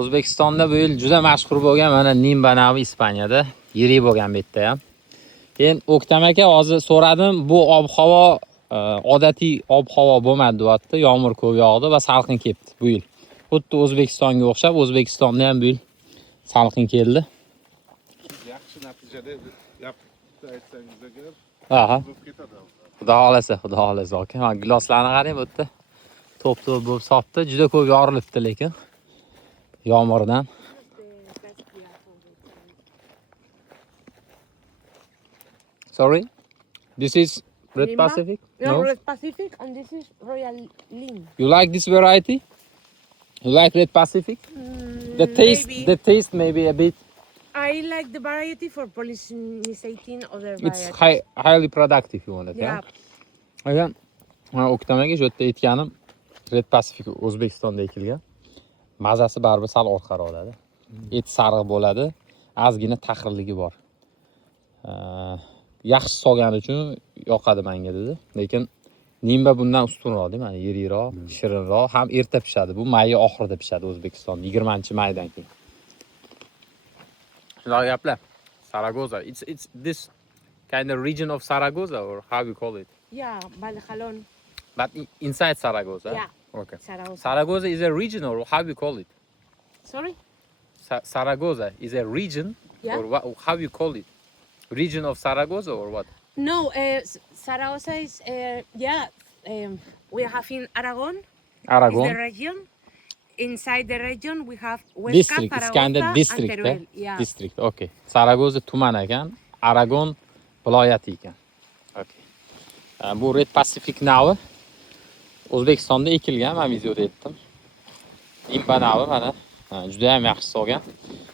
O'zbekistonda bu yil juda mashhur bo'lgan mana Nimba navi Ispaniyada yirik bo'lgan bu yerda ham. Keyin O'ktam aka hozir so'radim, bu ob-havo odatiy ob-havo bo'lmadi deyapti. Yomg'ir ko'p yog'di va salqin kelibdi bu yil. Xuddi O'zbekistonga o'xshab, O'zbekistonda ham bu yil salqin keldi. Yaxshi natijada yapti aytsangiz agar. Aha. Bo'lib ketadi. Xudo xolasa aka. Mana giloslarni qarang bu yerda. To'p-to'p bo'lib sotdi. Juda ko'p yorilibdi lekin yomg'irdan. Sorry? This is Red Nimba? Pacific? No, Red Pacific, and this is Royal Lean. You like this variety? You like Red Pacific? The taste maybe a bit. I like the variety for pollinating other It's varieties. highly productive you want it, Yeah. yeah? Agar mana O'ktam aka shu yerda aytganim Red Pacific O'zbekistonda ekilgan. Mazasi baribir sal orqaroq bo'ladi. Et sariq bo'ladi, ozgina taxirligi bor. Yaxshi solgani uchun yoqadi menga dedi. Lekin Nimba bundan ustunroq, mana yirikroq, shirinroq, ham erta pishadi. Bu may oxirida pishadi O'zbekistonda, 20-maydan keyin. Shunaqa gaplar. Zaragoza. It's this kind of region of Zaragoza or how you call it? Yeah, Valjalón. But inside Zaragoza? Yeah. Okay. Zaragoza. Zaragoza is a region or how you call it? Sorry? Zaragoza is a region Yeah. or what, how you call it? Region of Zaragoza or what? No, Zaragoza is, we have in Aragon, is Aragon. the region. Inside the region, we have Huesca, District. It's Zaragoza, kind of district. and Teruel. Yeah. District. Okay. Zaragoza tuman ekan, Aragon viloyati ekan. Okay. Bu Red Pacific navi O'zbekistonda ekilgan, men videoda aytdim. Nimba navi mana juda ham yaxshi solgan.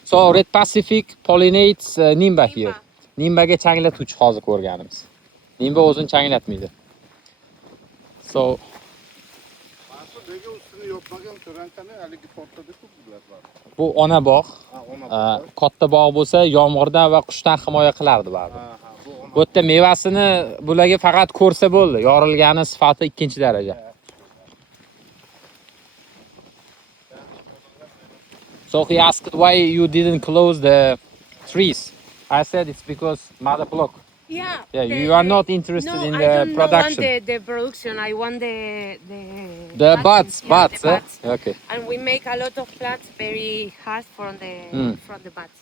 So Red Pacific pollinates Nimba here. Nimbaga changlatuvchi hozir ko'rganimiz. Nimba o'zini changlatmaydi. So Ma'sud nega ustini yopmagan ko'rankani haligi portladiki bular bor. bu ona bog'. Ha, ona. Katta bog' bo'lsa yomg'irdan va qushdan himoya qilardi baribir. Bu ona. Bu yerda mevasini bularga faqat ko'rsa bo'ldi. Yorilgani sifati 2-daraja. So he asked why you didn't close the trees. I said it's because mother block. Yeah. Yeah, you are not interested in the production. I don't want the production. I want The buds, yeah, the buds. Okay. And we make a lot of plants very hard from the buds.